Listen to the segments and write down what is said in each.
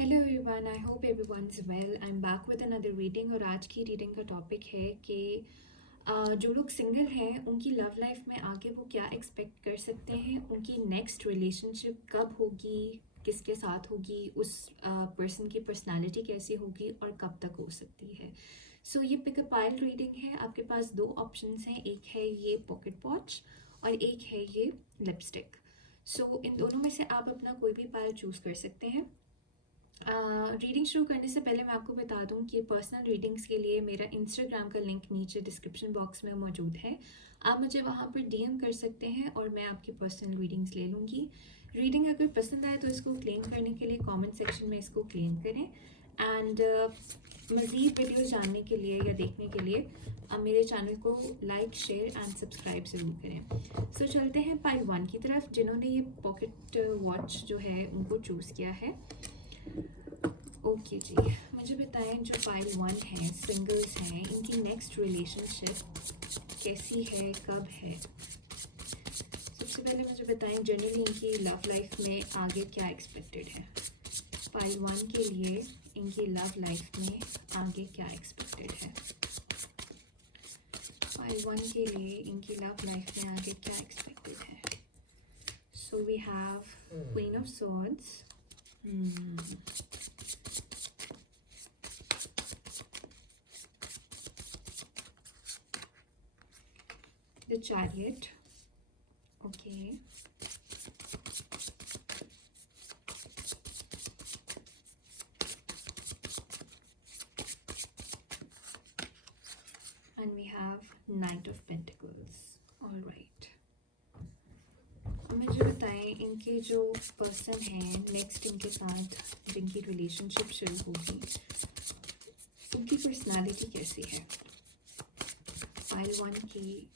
Hello everyone, I hope everyone is well. I am back with another reading और आज की reading का topic है कि जो लोग सिंगल हैं उनकी लव लाइफ में आगे वो क्या एक्सपेक्ट कर सकते हैं, उनकी नेक्स्ट रिलेशनशिप कब होगी, किसके साथ होगी, उस पर्सन की पर्सनालिटी कैसी होगी और कब तक हो सकती है। सो ये पिक अ पाइल रीडिंग है। आपके पास दो ऑप्शंस हैं, एक है ये पॉकेट वॉच और एक है ये लिपस्टिक। सो इन दोनों में से आप अपना कोई भी पाइल चूज़ कर सकते हैं। रीडिंग शुरू करने से पहले मैं आपको बता दूं कि पर्सनल रीडिंग्स के लिए मेरा इंस्टाग्राम का लिंक नीचे डिस्क्रिप्शन बॉक्स में मौजूद है। आप मुझे वहां पर डीएम कर सकते हैं और मैं आपकी पर्सनल रीडिंग्स ले लूँगी। रीडिंग अगर पसंद आए तो इसको क्लेम करने के लिए कमेंट सेक्शन में इसको क्लेम करें। एंड मज़ीद वीडियोस जानने के लिए या देखने के लिए मेरे चैनल को लाइक, शेयर एंड सब्सक्राइब ज़रूर करें। सो चलते हैं पाइल 1 की तरफ, जिन्होंने ये पॉकेट वॉच जो है उनको चूज़ किया है। ओके जी, मुझे बताएं जो पाइल 1 है, सिंगल्स हैं, इनकी नेक्स्ट रिलेशनशिप कैसी है, कब है। सबसे पहले मुझे बताएं जनरली इनकी लव लाइफ में आगे क्या एक्सपेक्टेड है। पाइल 1 के लिए इनकी लव लाइफ में आगे क्या एक्सपेक्टेड है। पाइल 1 के लिए इनकी लव लाइफ में आगे क्या एक्सपेक्टेड है। So we have queen of swords, the chariot, okay, and we have knight of pentacles. all right, मुझे बताएं इनके जो पर्सन हैं नेक्स्ट इनके साथ जिनकी रिलेशनशिप शुरू होगी उनकी पर्सनालिटी कैसी है। पाइल 1 की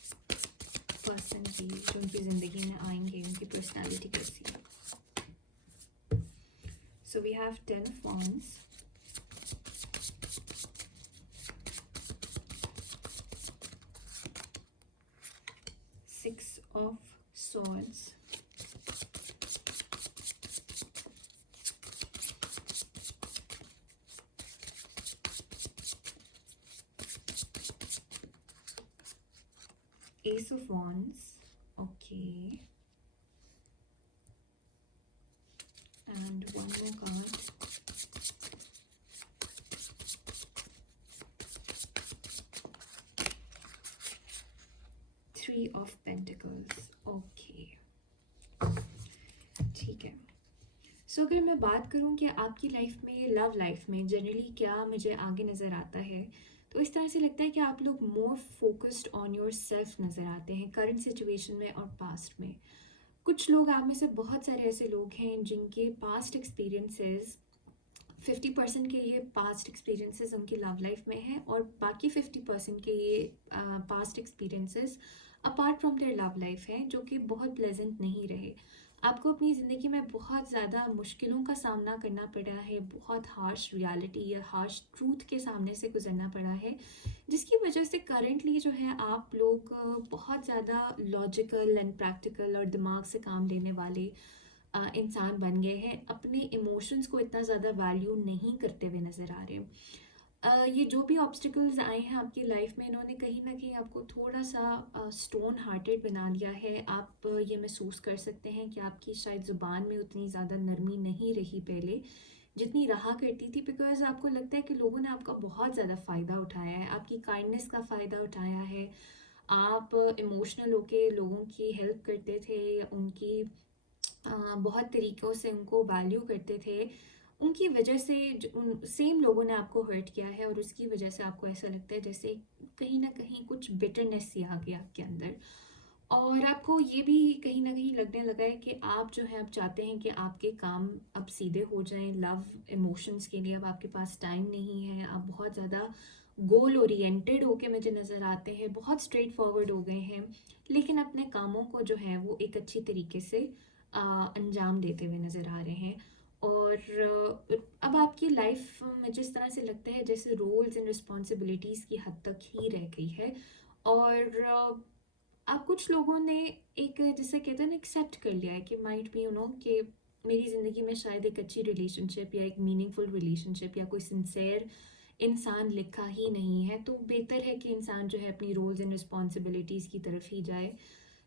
पर्सन की जो उनकी ज़िंदगी में आएंगे उनकी पर्सनालिटी कैसी है। So we have 10 of wands, Six of swords, Ace of wands, okay, and one more card, Three of pentacles, okay, ठीक है। सो अगर मैं बात करूं कि आपकी लाइफ में, लव लाइफ में जनरली क्या मुझे आगे नज़र आता है, तो इस तरह से लगता है कि आप लोग more focused on your self नज़र आते हैं करंट सिचुएशन में और पास्ट में। कुछ लोग, आप में से बहुत सारे ऐसे लोग हैं जिनके पास्ट एक्सपीरियंसेस 50% के ये पास्ट एक्सपीरियंसेस उनकी लव लाइफ में है और बाकी 50% के ये past experiences apart from their love life है जो कि बहुत प्लेजेंट नहीं रहे। आपको अपनी ज़िंदगी में बहुत ज़्यादा मुश्किलों का सामना करना पड़ा है, बहुत हार्श रियलिटी या हार्श ट्रूथ के सामने से गुजरना पड़ा है, जिसकी वजह से करंटली जो है आप लोग बहुत ज़्यादा लॉजिकल एंड प्रैक्टिकल और दिमाग से काम लेने वाले इंसान बन गए हैं, अपने इमोशंस को इतना ज़्यादा वैल्यू नहीं करते हुए नज़र आ रहे हैं। ये जो भी ऑब्स्टिकल्स आए हैं आपकी लाइफ में, इन्होंने कहीं ना कहीं आपको थोड़ा सा स्टोन हार्टेड बना दिया है। आप ये महसूस कर सकते हैं कि आपकी शायद ज़ुबान में उतनी ज़्यादा नरमी नहीं रही पहले जितनी रहा करती थी, बिकॉज आपको लगता है कि लोगों ने आपका बहुत ज़्यादा फ़ायदा उठाया है, आपकी काइंडनेस का फ़ायदा उठाया है। आप इमोशनल होके लोगों की हेल्प करते थे, उनकी बहुत तरीक़ों से उनको वैल्यू करते थे। उनकी वजह से उन सेम लोगों ने आपको हर्ट किया है और उसकी वजह से आपको ऐसा लगता है जैसे कहीं ना कहीं कुछ बिटरनेस सी आ गई आपके अंदर। और आपको ये भी कहीं ना कहीं लगने लगा है कि आप जो है, आप चाहते हैं कि आपके काम अब सीधे हो जाएं। लव इमोशंस के लिए अब आपके पास टाइम नहीं है, आप बहुत ज़्यादा गोल ओरिएंटेड होके मुझे नज़र आते हैं, बहुत स्ट्रेट फॉरवर्ड हो गए हैं, लेकिन अपने कामों को जो है वो एक अच्छी तरीके से अंजाम देते हुए नज़र आ रहे हैं। और अब आपकी लाइफ में जिस तरह से लगता है जैसे रोल्स एंड रिस्पॉन्सिबिलिटीज़ की हद तक ही रह गई है। और अब कुछ लोगों ने एक, जैसे कहते हैं ना, एक्सेप्ट कर लिया है कि माइट बी कि मेरी ज़िंदगी में शायद एक अच्छी रिलेशनशिप या एक मीनिंगफुल रिलेशनशिप या कोई सिंसेयर इंसान लिखा ही नहीं है, तो बेहतर है कि इंसान जो है अपनी रोल्स एंड रिस्पॉन्सिबिलिटीज़ की तरफ ही जाए।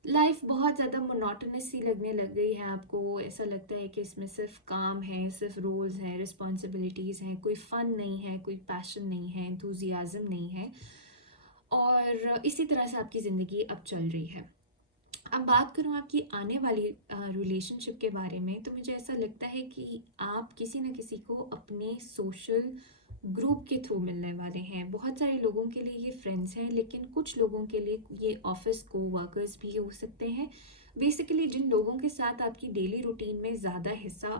लाइफ बहुत ज़्यादा मोनोटोनस सी लगने लग गई है आपको, ऐसा लगता है कि इसमें सिर्फ काम है, सिर्फ रोल्स हैं, रिस्पॉन्सिबिलिटीज़ हैं, कोई फ़न नहीं है, कोई पैशन नहीं है, एंथुजियाज़म नहीं है, और इसी तरह से आपकी ज़िंदगी अब चल रही है। अब बात करूँ आपकी आने वाली रिलेशनशिप के बारे में, तो मुझे ऐसा लगता है कि आप किसी न किसी को अपने सोशल ग्रुप के थ्रू मिलने वाले हैं। बहुत सारे लोगों के लिए ये फ्रेंड्स हैं, लेकिन कुछ लोगों के लिए ये ऑफिस को वर्कर्स भी हो सकते हैं। बेसिकली जिन लोगों के साथ आपकी डेली रूटीन में ज़्यादा हिस्सा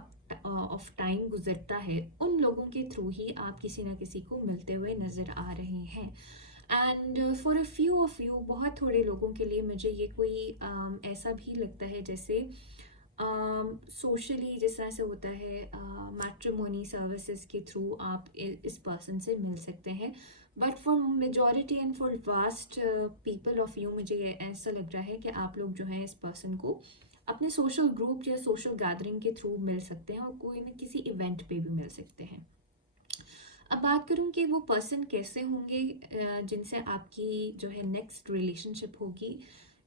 ऑफ टाइम गुजरता है, उन लोगों के थ्रू ही आप किसी न किसी को मिलते हुए नज़र आ रहे हैं। And for a few of you, बहुत थोड़े लोगों के लिए मुझे ये कोई ऐसा भी लगता है जैसे सोशली जिस तरह से होता है मैट्रिमोनी सर्विसेज के थ्रू आप इस पर्सन से मिल सकते हैं। But for majority and for vast people of you, मुझे ये ऐसा लग रहा है कि आप लोग जो हैं इस पर्सन को अपने सोशल ग्रुप या सोशल गैदरिंग के थ्रू मिल सकते हैं, और कोई न किसी इवेंट पे भी मिल सकते हैं। अब बात करूं कि वो पर्सन कैसे होंगे जिनसे आपकी जो है नेक्स्ट रिलेशनशिप होगी,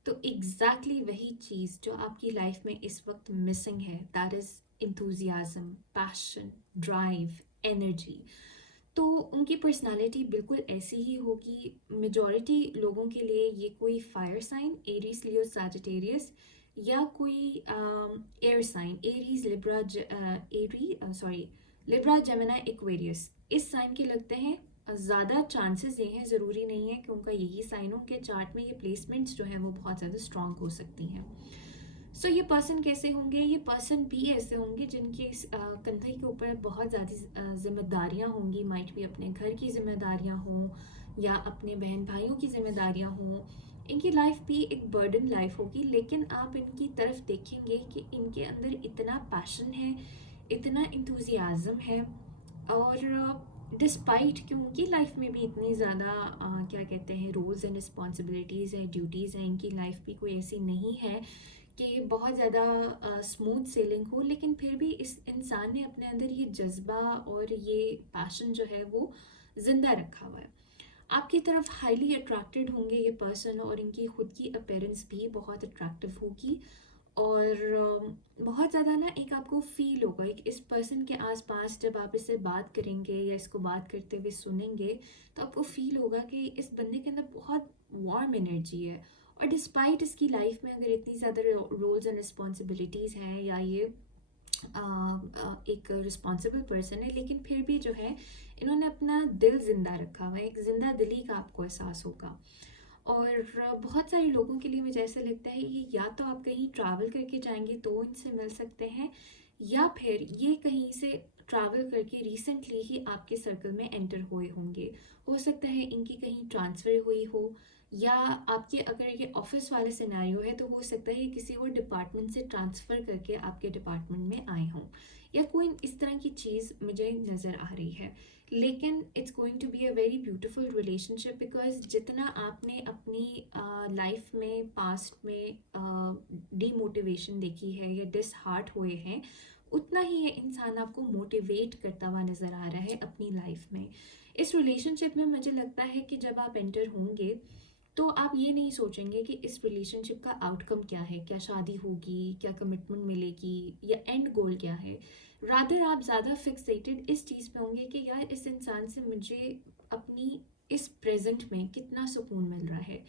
तो एग्जैक्टली वही चीज़ जो आपकी लाइफ में इस वक्त मिसिंग है, that is enthusiasm, passion, drive, energy. तो उनकी पर्सनालिटी बिल्कुल ऐसी ही होगी। मेजॉरिटी लोगों के लिए ये कोई fire sign, Aries, Leo, Sagittarius, या कोई air sign, Aries, Libra, Libra, Gemini, Aquarius, इस साइन के लगते हैं। ज़्यादा चांसेस ये हैं, ज़रूरी नहीं है कि उनका यही साइन हो, के चार्ट में ये प्लेसमेंट्स जो हैं वो बहुत ज़्यादा स्ट्रॉन्ग हो सकती हैं। सो ये पर्सन कैसे होंगे? ये पर्सन भी ऐसे होंगे जिनके कंधे के ऊपर बहुत ज़्यादा जिम्मेदारियाँ होंगी, माइट भी अपने घर की जिम्मेदारियाँ हों या अपने बहन भाइयों की जिम्मेदारियाँ हों। इनकी लाइफ भी एक बर्डन लाइफ होगी, लेकिन आप इनकी तरफ देखेंगे कि इनके अंदर इतना पैशन है, इतना इंथुजियाज़म है, और डिस्पाइट कि उनकी लाइफ में भी इतनी ज़्यादा क्या कहते हैं, रोल्स एंड रिस्पॉन्सिबिलिटीज़ हैं, ड्यूटीज़ हैं, इनकी लाइफ भी कोई ऐसी नहीं है कि बहुत ज़्यादा स्मूथ सेलिंग हो, लेकिन फिर भी इस इंसान ने अपने अंदर ये जज्बा और ये पैशन जो है वो ज़िंदा रखा हुआ है। आपकी तरफ हाईली अट्रैक्टेड होंगे ये पर्सन, और इनकी खुद की अपीयरेंस भी बहुत अट्रैक्टिव होगी, और बहुत ज़्यादा ना एक आपको फील होगा, एक इस पर्सन के आसपास जब आप इससे बात करेंगे या इसको बात करते हुए सुनेंगे, तो आपको फील होगा कि इस बंदे के अंदर बहुत वार्म एनर्जी है। और डिस्पाइट इसकी लाइफ में अगर इतनी ज़्यादा रोल्स एंड रिस्पॉन्सिबिलिटीज़ हैं, या ये एक रिस्पॉन्सिबल पर्सन है, लेकिन फिर भी जो है इन्होंने अपना दिल ज़िंदा रखा हुआ है, एक ज़िंदा दिली का आपको एहसास होगा। और बहुत सारे लोगों के लिए मुझे ऐसा लगता है ये या तो आप कहीं ट्रैवल करके जाएंगे तो इनसे मिल सकते हैं, या फिर ये कहीं से ट्रैवल करके रिसेंटली ही आपके सर्कल में एंटर हुए होंगे। हो सकता है इनकी कहीं ट्रांसफ़र हुई हो, या आपके अगर ये ऑफिस वाले सिनेरियो है तो हो सकता है किसी और डिपार्टमेंट से ट्रांसफ़र करके आपके डिपार्टमेंट में आए हों, या कोई इस तरह की चीज़ मुझे नज़र आ रही है। लेकिन it's going to be a very beautiful relationship, because जितना आपने अपनी लाइफ में पास्ट में डीमोटिवेशन देखी है या डिसहार्ट हुए हैं, उतना ही ये इंसान आपको मोटिवेट करता हुआ नज़र आ रहा है अपनी लाइफ में। इस रिलेशनशिप में मुझे लगता है कि जब आप एंटर होंगे तो आप ये नहीं सोचेंगे कि इस रिलेशनशिप का आउटकम क्या है, क्या शादी होगी, क्या कमिटमेंट मिलेगी, या एंड गोल क्या है। रादर आप ज़्यादा फिक्सेटेड इस चीज़ पे होंगे कि यार इस इंसान से मुझे अपनी इस प्रेजेंट में कितना सुकून मिल रहा है,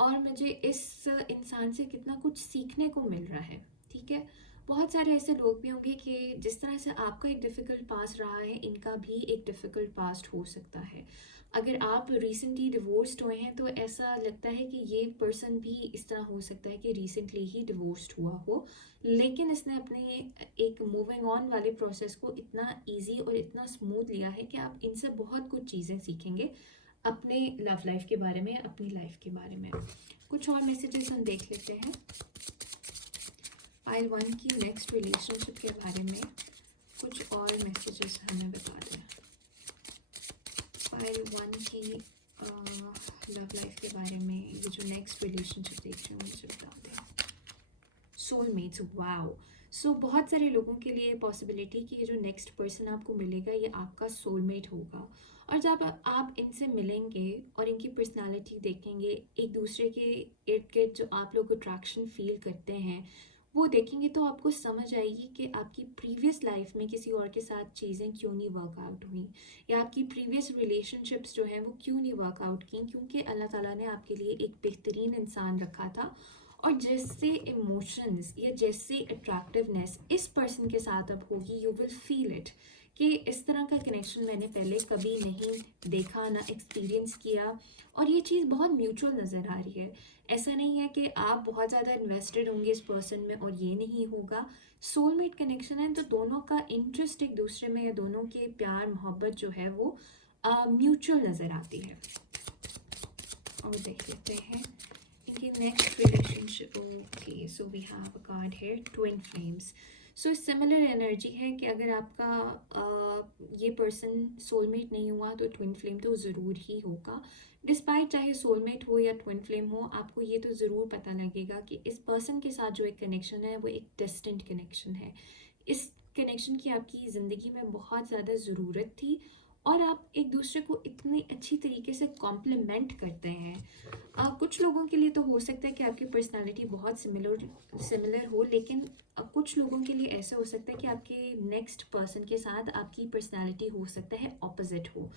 और मुझे इस इंसान से कितना कुछ सीखने को मिल रहा है। ठीक है, बहुत सारे ऐसे लोग भी होंगे कि जिस तरह से आपका एक डिफ़िकल्ट पास्ट रहा है, इनका भी एक डिफ़िकल्ट पास्ट हो सकता है। अगर आप रिसेंटली डिवोर्स्ड हुए हैं तो ऐसा लगता है कि ये पर्सन भी इस तरह हो सकता है कि रिसेंटली ही डिवोर्स्ड हुआ हो, लेकिन इसने अपने एक मूविंग ऑन वाले प्रोसेस को इतना इजी और इतना स्मूथ लिया है कि आप इनसे बहुत कुछ चीज़ें सीखेंगे अपने लव लाइफ के बारे में, अपनी लाइफ के बारे में। कुछ और मैसेजेस हम देख लेते हैं पाइल 1 की नेक्स्ट रिलेशनशिप के बारे में। कुछ और मैसेजेस हमें बता दें पाइल 1 की लव लाइफ के बारे में। ये जो नेक्स्ट रिलेशनशिप देख रहे हो मुझे बता दें। Soulmates, wow. बहुत सारे लोगों के लिए पॉसिबिलिटी कि ये जो नेक्स्ट पर्सन आपको मिलेगा ये आपका सोलमेट होगा। और जब आप इनसे मिलेंगे और इनकी पर्सनालिटी देखेंगे, एक दूसरे के इर्द गिर्द जो आप लोग अट्रैक्शन फील करते हैं वो देखेंगे, तो आपको समझ आएगी कि आपकी प्रीवियस लाइफ में किसी और के साथ चीज़ें क्यों नहीं वर्कआउट हुई, या आपकी प्रीवियस रिलेशनशिप्स जो हैं वो क्यों नहीं वर्कआउट की, क्योंकि अल्लाह ताला ने आपके लिए एक बेहतरीन इंसान रखा था। और जैसे इमोशंस या जैसे अट्रैक्टिवनेस इस पर्सन के साथ अब होगी, यू विल फील इट कि इस तरह का कनेक्शन मैंने पहले कभी नहीं देखा ना एक्सपीरियंस किया। और ये चीज़ बहुत म्यूचुअल नज़र आ रही है। ऐसा नहीं है कि आप बहुत ज़्यादा इन्वेस्टेड होंगे इस पर्सन में और ये नहीं होगा। सोलमेट कनेक्शन है तो दोनों का इंटरेस्ट एक दूसरे में या दोनों के प्यार मोहब्बत जो है वो म्यूचुअल नज़र आती है। और देख लेते हैं इनकी next relationship. Okay, so we have a card here, twin flames. So similar energy है कि अगर आपका ये पर्सन सोलमेट नहीं हुआ तो ट्विन फ्लेम तो ज़रूर ही होगा। डिस्पाइट चाहे सोलमेट हो या ट्विन फ्लेम हो, आपको ये तो ज़रूर पता लगेगा कि इस पर्सन के साथ जो एक कनेक्शन है वो एक डिस्टेंट कनेक्शन है। इस कनेक्शन की आपकी ज़िंदगी में बहुत ज़्यादा ज़रूरत थी और आप एक दूसरे को इतनी अच्छी तरीके से कॉम्प्लीमेंट करते हैं। कुछ लोगों के लिए तो हो सकता है कि आपकी पर्सनालिटी बहुत सिमिलर हो, लेकिन कुछ लोगों के लिए ऐसा हो सकता है कि आपके नेक्स्ट पर्सन के साथ आपकी पर्सनालिटी हो सकता है ऑपोजिट हो।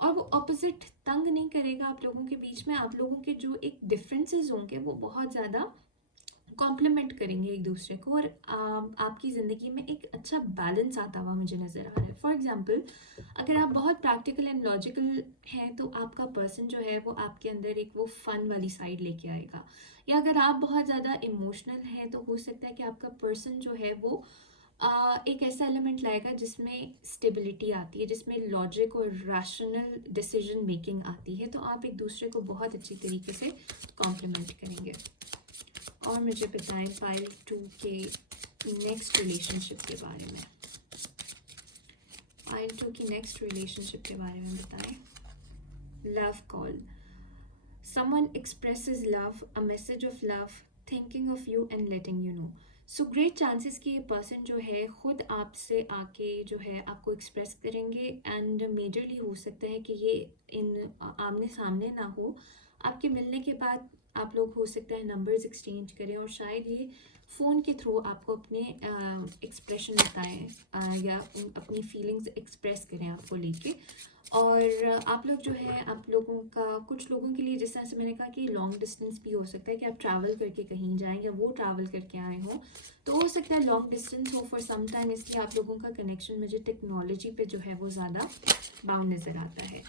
और वो ऑपोजिट तंग नहीं करेगा आप लोगों के बीच में, आप लोगों के जो एक डिफरेंसेस होंगे वो बहुत ज़्यादा कॉम्प्लीमेंट करेंगे एक दूसरे को, और आपकी ज़िंदगी में एक अच्छा बैलेंस आता हुआ मुझे नज़र आ रहा है। फॉर एग्जांपल, अगर आप बहुत प्रैक्टिकल एंड लॉजिकल हैं तो आपका पर्सन जो है वो आपके अंदर एक वो फन वाली साइड लेके आएगा। या अगर आप बहुत ज़्यादा इमोशनल हैं तो हो सकता है कि आपका पर्सन जो है वो एक ऐसा एलिमेंट लाएगा जिसमें स्टेबिलिटी आती है, जिसमें लॉजिक और रैशनल डिसीजन मेकिंग आती है। तो आप एक दूसरे को बहुत अच्छी तरीके से कॉम्प्लीमेंट करेंगे। और मुझे बताएं पाइल 2 के नेक्स्ट रिलेशनशिप के बारे में। पाइल 2 की नेक्स्ट रिलेशनशिप के बारे में बताएं। Love call, someone expresses love, a message of love, thinking of you and letting you know. So great chances कि ये पर्सन जो है खुद आपसे आके जो है आपको एक्सप्रेस करेंगे, एंड मेजरली हो सकता है कि ये इन आमने सामने ना हो, आपके मिलने के बाद आप लोग हो सकता है नंबर्स एक्सचेंज करें और शायद ये फ़ोन के थ्रू आपको अपने एक्सप्रेशन बताएं या अपनी फीलिंग्स एक्सप्रेस करें आपको लेके। और आप लोग जो है आप लोगों का कुछ लोगों के लिए जिस तरह से मैंने कहा कि लॉन्ग डिस्टेंस भी हो सकता है कि आप ट्रैवल करके कहीं जाएं या वो ट्रैवल करके आए हों, तो हो सकता है लॉन्ग डिस्टेंस हो फॉर सम टाइम, इसलिए आप लोगों का कनेक्शन मुझे टेक्नोलॉजी पे जो है वो ज़्यादा बाउंड नज़र आता है।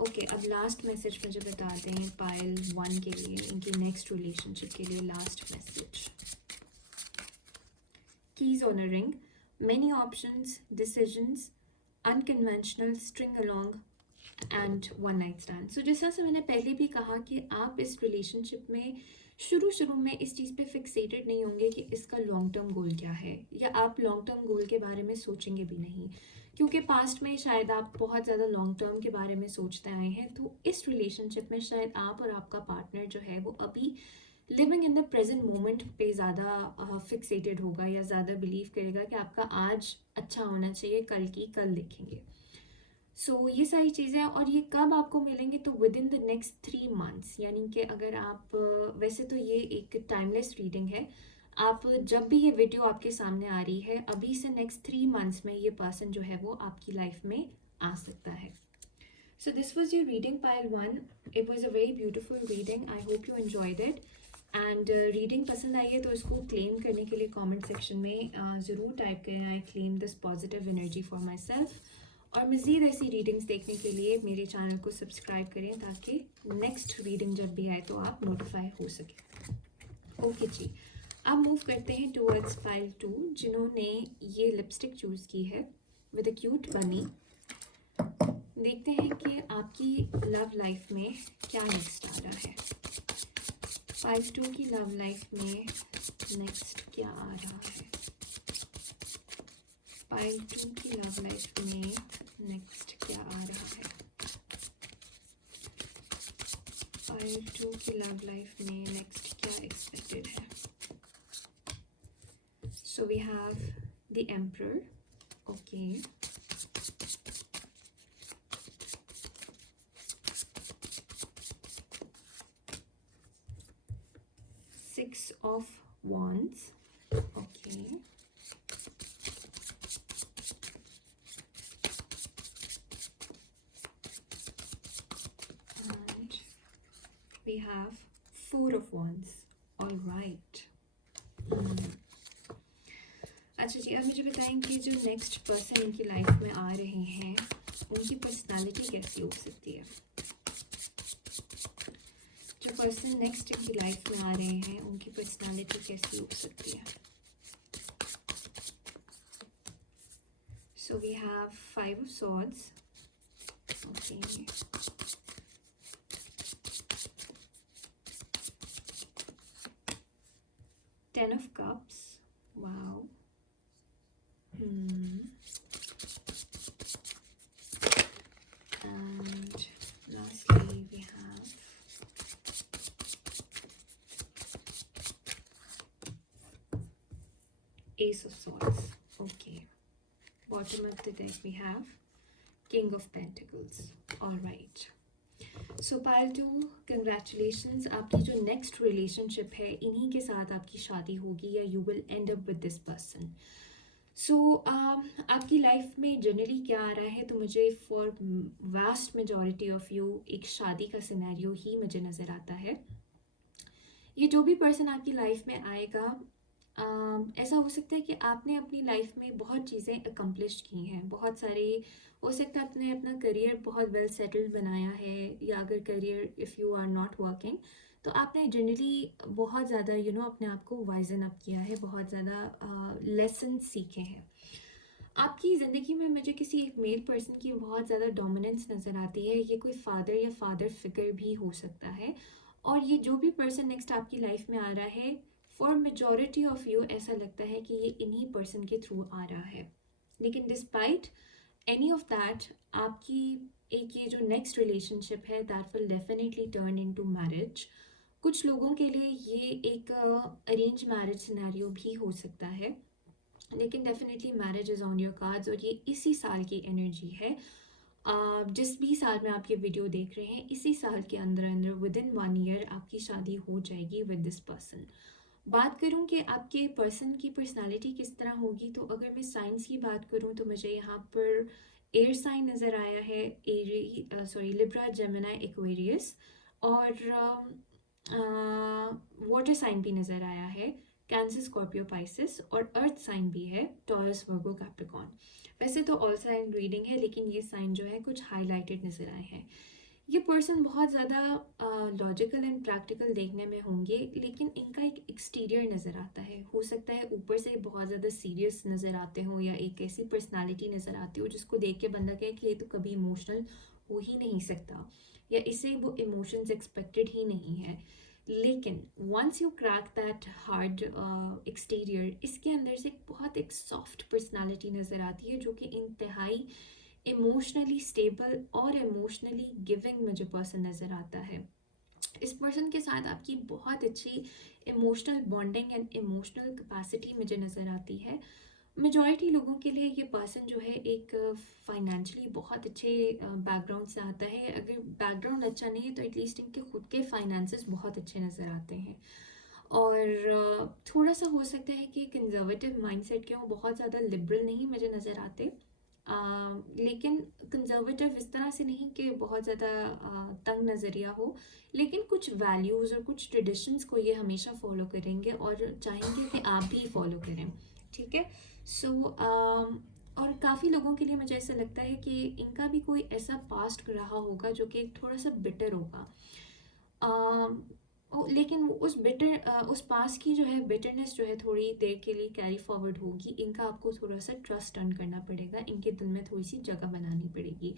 ओके, अब लास्ट मैसेज मुझे बता दें पाइल 1 के लिए, इनकी नेक्स्ट रिलेशनशिप के लिए last message. Keys on a ring, many options, decisions, unconventional, string along and one night stand. So जैसा से मैंने पहले भी कहा कि आप इस रिलेशनशिप में शुरू में इस चीज़ पे फिक्सेटेड नहीं होंगे कि इसका लॉन्ग टर्म गोल क्या है, या आप लॉन्ग टर्म गोल के बारे में सोचेंगे भी नहीं, क्योंकि पास्ट में शायद आप बहुत ज़्यादा लॉन्ग टर्म के बारे में सोचते आए हैं। तो इस रिलेशनशिप में शायद आप और आपका पार्टनर जो है वो अभी living in the present moment पे ज़्यादा फिक्सेटेड होगा या ज़्यादा बिलीव करेगा कि आपका आज अच्छा होना चाहिए, कल की कल देखेंगे। ये सारी चीज़ें, और ये कब आपको मिलेंगे तो with in the next 3 months, यानी कि अगर आप वैसे तो ये एक टाइमलेस रीडिंग है, आप जब भी ये वीडियो आपके सामने आ रही है अभी से नेक्स्ट 3 मंथ्स में ये पर्सन जो है वो आपकी लाइफ में आ सकता है। So this was your reading pile 1। It was a very beautiful reading, I hope you enjoyed it. And reading पसंद आई है तो इसको क्लेम करने के लिए कमेंट सेक्शन में ज़रूर टाइप करें, I claim this positive energy for my self. और मज़ीद ऐसी रीडिंग्स देखने के लिए मेरे चैनल को सब्सक्राइब करें ताकि नेक्स्ट रीडिंग जब भी आए तो आप नोटिफाई हो सके। ओके जी, अब मूव करते हैं टूवर्ड्स पाइल 2, जिन्होंने ये लिपस्टिक चूज़ की है विद अ क्यूट बनी। देखते हैं कि आपकी लव लाइफ में क्या नेक्स्ट आ रहा है। पाइल 2 की लव लाइफ में नेक्स्ट क्या आ रहा है। पाइल 2 की लव लाइफ में नेक्स्ट क्या आ रहा है। पाइल 2 की लव लाइफ में नेक्स्ट क्या एक्सपेक्टेड है। सो we have the Emperor. Okay. Six of Wands. Okay. And we have Four of Wands. All right. अच्छा जी, अब मुझे बताएं कि जो नेक्स्ट पर्सन इनकी लाइफ में आ रहे हैं उनकी पर्सनालिटी कैसी हो सकती है। जो पर्सन नेक्स्ट इनकी लाइफ में आ रहे हैं उनकी पर्सनालिटी कैसी हो सकती है। So we have five of swords. Okay, ten of cups. Wow. And lastly we have Ace of Swords. Okay, bottom of the deck we have King of Pentacles. All right, so pile 2, congratulations, आपकी जो next relationship है इन्हीं के साथ आपकी शादी होगी या you will end up with this person. सो आपकी लाइफ में जनरली क्या आ रहा है, तो मुझे for vast majority of you एक शादी का सिनेरियो ही मुझे नज़र आता है। ये जो भी पर्सन आपकी लाइफ में आएगा, ऐसा हो सकता है कि आपने अपनी लाइफ में बहुत चीज़ें अकम्प्लिश की हैं, बहुत सारे, हो सकता है आपने अपना करियर बहुत वेल सेटल्ड बनाया है, या अगर career if you are not working तो आपने जनरली बहुत ज़्यादा अपने आप को वाइजन अप किया है, बहुत ज़्यादा लेसन सीखे हैं। आपकी ज़िंदगी में मुझे किसी एक मेल पर्सन की बहुत ज़्यादा डोमिनेंस नज़र आती है। ये कोई फादर या फादर फिगर भी हो सकता है, और ये जो भी पर्सन नेक्स्ट आपकी लाइफ में आ रहा है, फॉर मेजॉरिटी ऑफ यू ऐसा लगता है कि ये इन्हीं पर्सन के थ्रू आ रहा है। लेकिन डिस्पाइट एनी ऑफ दैट, आपकी एक ये जो नेक्स्ट रिलेशनशिप है that will definitely turn into marriage. कुछ लोगों के लिए ये एक अरेंज मैरिज सिनेरियो भी हो सकता है, लेकिन definitely marriage is on your cards, और ये इसी साल की एनर्जी है। जिस भी साल में आप ये वीडियो देख रहे हैं, इसी साल के अंदर अंदर विद इन 1 ईयर आपकी शादी हो जाएगी विद दिस पर्सन। बात करूं कि आपके पर्सन की पर्सनालिटी किस तरह होगी, तो अगर मैं साइंस की बात करूं तो मुझे यहाँ पर एयर साइन नज़र आया है, लिब्रा, जेमिनी, एक्वेरियस, और वाटर साइन भी नज़र आया है, कैंसर, स्कॉर्पियो, पाइसिस, और अर्थ साइन भी है, टॉरस, वर्गो, कैप्रिकॉर्न। वैसे तो ऑल साइन रीडिंग है, लेकिन ये साइन जो है कुछ हाईलाइटेड नज़र आए हैं। ये पर्सन बहुत ज़्यादा लॉजिकल एंड प्रैक्टिकल देखने में होंगे, लेकिन इनका एक एक्सटीरियर नज़र आता है। हो सकता है ऊपर से बहुत ज़्यादा सीरियस नज़र आते हो, या एक ऐसी पर्सनालिटी नज़र आती हो जिसको देख के बंदा कहे कि ये तो कभी इमोशनल हो ही नहीं सकता, या इसे वो इमोशंस एक्सपेक्टेड ही नहीं है। लेकिन once you crack that hard exterior, इसके अंदर से बहुत एक सॉफ्ट पर्सनालिटी नज़र आती है, जो कि इंतहाई इमोशनली स्टेबल और इमोशनली गिविंग मुझे पर्सन नज़र आता है। इस पर्सन के साथ आपकी बहुत अच्छी emotional bonding and emotional capacity मुझे नज़र आती है। मेजॉरिटी लोगों के लिए ये पर्सन जो है एक फाइनेंशियली बहुत अच्छे बैकग्राउंड से आता है। अगर बैकग्राउंड अच्छा नहीं है तो एटलीस्ट इनके खुद के फाइनेंसेस बहुत अच्छे नज़र आते हैं, और थोड़ा सा हो सकता है कि कंजर्वेटिव माइंडसेट के हों, बहुत ज़्यादा लिबरल नहीं मुझे नज़र आते, लेकिन कंजर्वेटिव इस तरह से नहीं कि बहुत ज़्यादा तंग नज़रिया हो, लेकिन कुछ वैल्यूज़ और कुछ ट्रेडिशंस को ये हमेशा फॉलो करेंगे और चाहेंगे कि आप भी फॉलो करें। ठीक है, सो और काफ़ी लोगों के लिए मुझे ऐसा लगता है कि इनका भी कोई ऐसा पास्ट रहा होगा जो कि थोड़ा सा बिटर होगा, लेकिन उस पास की जो है बिटरनेस जो है थोड़ी देर के लिए कैरी फॉरवर्ड होगी। इनका आपको थोड़ा सा ट्रस्ट अर्न करना पड़ेगा, इनके दिल में थोड़ी सी जगह बनानी पड़ेगी।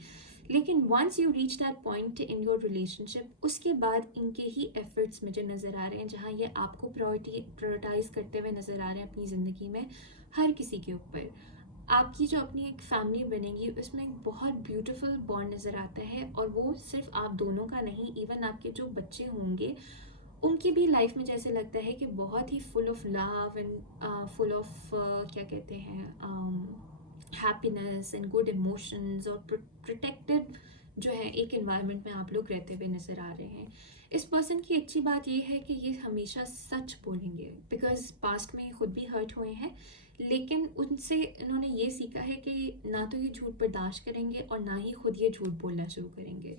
लेकिन once you reach that point in your relationship, उसके बाद इनके ही एफर्ट्स मुझे नज़र आ रहे हैं, जहाँ ये आपको प्रायोरिटाइज करते हुए नज़र आ रहे हैं अपनी ज़िंदगी में हर किसी के ऊपर। आपकी जो अपनी एक फैमिली बनेगी उसमें एक बहुत ब्यूटीफुल बॉन्ड नज़र आता है, और वो सिर्फ आप दोनों का नहीं, इवन आपके जो बच्चे होंगे उनकी भी लाइफ में जैसे लगता है कि बहुत ही full of love and full of क्या कहते हैं हैप्पीनेस एंड गुड इमोशंस और प्रोटेक्टेड जो है एक इन्वायरमेंट में आप लोग रहते हुए नज़र आ रहे हैं। इस पर्सन की अच्छी बात ये है कि ये हमेशा सच बोलेंगे बिकॉज पास्ट में ये खुद भी हर्ट हुए हैं, लेकिन उनसे इन्होंने ये सीखा है कि ना तो ये झूठ बर्दाश्त करेंगे और ना ही खुद ये झूठ बोलना शुरू करेंगे।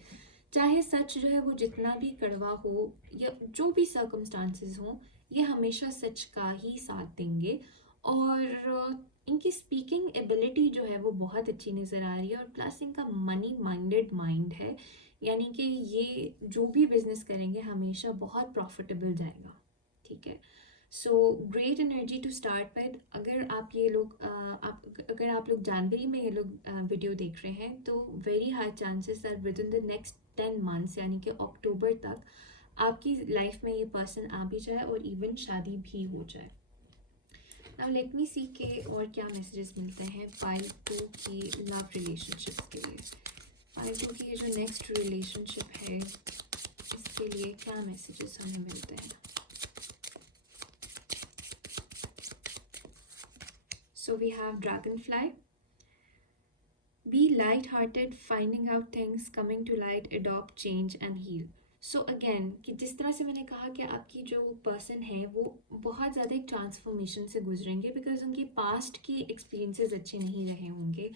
चाहे सच जो है वो जितना भी कड़वा हो या जो भी सर्कमस्टांसेस हों, ये हमेशा सच का ही साथ देंगे। और इनकी स्पीकिंग एबिलिटी जो है वो बहुत अच्छी नज़र आ रही है और प्लस इनका मनी माइंडेड माइंड है, यानी कि ये जो भी बिजनेस करेंगे हमेशा बहुत प्रॉफिटेबल जाएगा। ठीक है, so great energy to start with. अगर आप लोग जनवरी में ये लोग वीडियो देख रहे हैं तो very high chances that with in the next 10 months यानी कि अक्टूबर तक आपकी लाइफ में ये पर्सन आ भी जाए और इवन शादी भी हो जाए। नाउ लेट मी सी के और क्या मैसेजेस मिलते हैं पाइल 2 की लव रिलेशनशिप के लिए। पाइल 2 की ये जो नेक्स्ट रिलेशनशिप है इसके लिए क्या मैसेजेस हमें मिलते हैं। So we have dragonfly. Be light-hearted, finding out things, coming to light, adopt, change and heal. So again कि जिस तरह से मैंने कहा कि आपकी जो पर्सन है वो बहुत ज़्यादा एक ट्रांसफॉर्मेशन से गुजरेंगे बिकॉज उनकी पास्ट की एक्सपीरियंसेस अच्छे नहीं रहे होंगे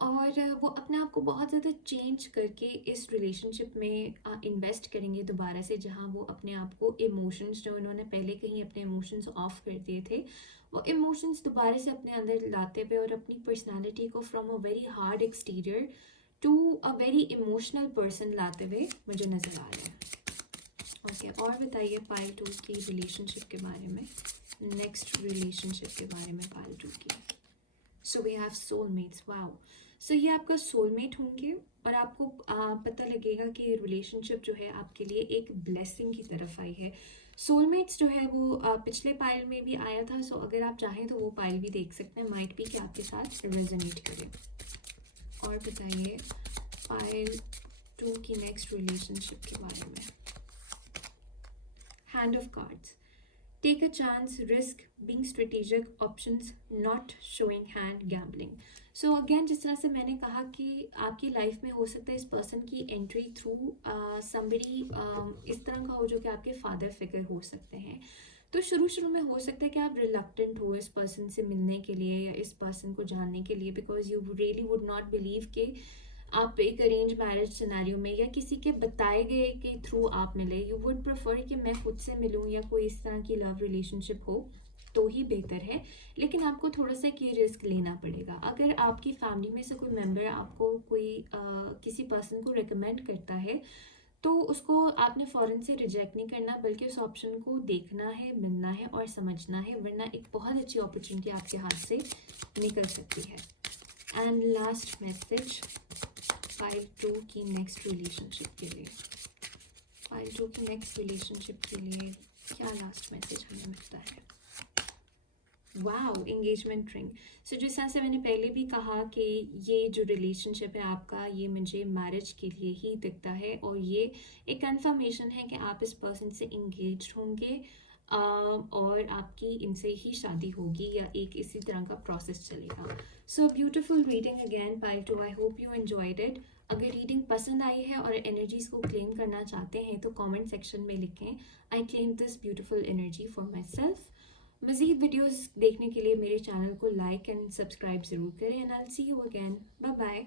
और वो अपने आप को बहुत ज़्यादा चेंज करके इस रिलेशनशिप में इन्वेस्ट करेंगे दोबारा से, जहाँ वो अपने आप को इमोशंस जो इन्होंने पहले कहीं अपने इमोशंस ऑफ कर दिए थे वो इमोशंस दोबारा से अपने अंदर लाते हुए और अपनी पर्सनालिटी को from a very hard exterior to a very emotional person लाते हुए मुझे नज़र आ रहा है। ओके, और बताइए पाइल 2 की रिलेशनशिप के बारे में, नेक्स्ट रिलेशनशिप के बारे में पाइल 2 की। So we have soulmates. Wow, so ये आपका सोलमेट होंगे और आपको पता लगेगा कि ये रिलेशनशिप जो है आपके लिए एक ब्लेसिंग की तरफ आई है। सोलमेट्स जो है वो पिछले पाइल में भी आया था, सो अगर आप चाहें तो वो पाइल भी देख सकते हैं, माइट भी कि आपके साथ रेजोनेट करे। और बताइए पाइल 2 की नेक्स्ट रिलेशनशिप के बारे में। Hand of cards. Take a chance, risk, being strategic, options, not showing hand, gambling. So again जिस तरह से मैंने कहा कि आपकी लाइफ में हो सकता है इस पर्सन की एंट्री थ्रू समबडी इस तरह का हो जो कि आपके फादर फिगर हो सकते हैं। तो शुरू में हो सकता है कि आप रिलक्टेंट हो इस पर्सन से मिलने के लिए या इस पर्सन को जानने के लिए because you really would not believe कि आप एक अरेंज मैरिज सिनेरियो में या किसी के बताए गए के थ्रू आप मिले। यू वुड प्रेफर कि मैं खुद से मिलूं या कोई इस तरह की लव रिलेशनशिप हो तो ही बेहतर है, लेकिन आपको थोड़ा सा ये रिस्क लेना पड़ेगा। अगर आपकी फैमिली में से कोई मेंबर आपको कोई किसी पर्सन को रिकमेंड करता है तो उसको आपने फ़ौरन से रिजेक्ट नहीं करना बल्कि उस ऑप्शन को देखना है, मिलना है और समझना है, वरना एक बहुत अच्छी अपॉर्चुनिटी आपके हाथ से निकल सकती है। एंड लास्ट मैसेज पाइल 2 की नेक्स्ट रिलेशनशिप के लिए। पाइल 2 की नेक्स्ट रिलेशनशिप के लिए क्या लास्ट मैसेज हमें मिलता है। Wow, engagement ring. सो जिस तरह से मैंने पहले भी कहा कि ये जो रिलेशनशिप है आपका ये मुझे मैरिज के लिए ही दिखता है और ये एक कंफर्मेशन है कि आप इस पर्सन से इंगेज होंगे और आपकी इनसे ही शादी होगी या एक इसी तरह का प्रोसेस चलेगा। So beautiful reading again pile 2। I hope you enjoyed it. अगर रीडिंग पसंद आई है और एनर्जीज को क्लेम करना चाहते हैं तो कमेंट सेक्शन में लिखें I claim this beautiful energy for my self. मज़ीद वीडियोस देखने के लिए मेरे चैनल को लाइक एंड सब्सक्राइब ज़रूर करें and I will see you again. Bye bye.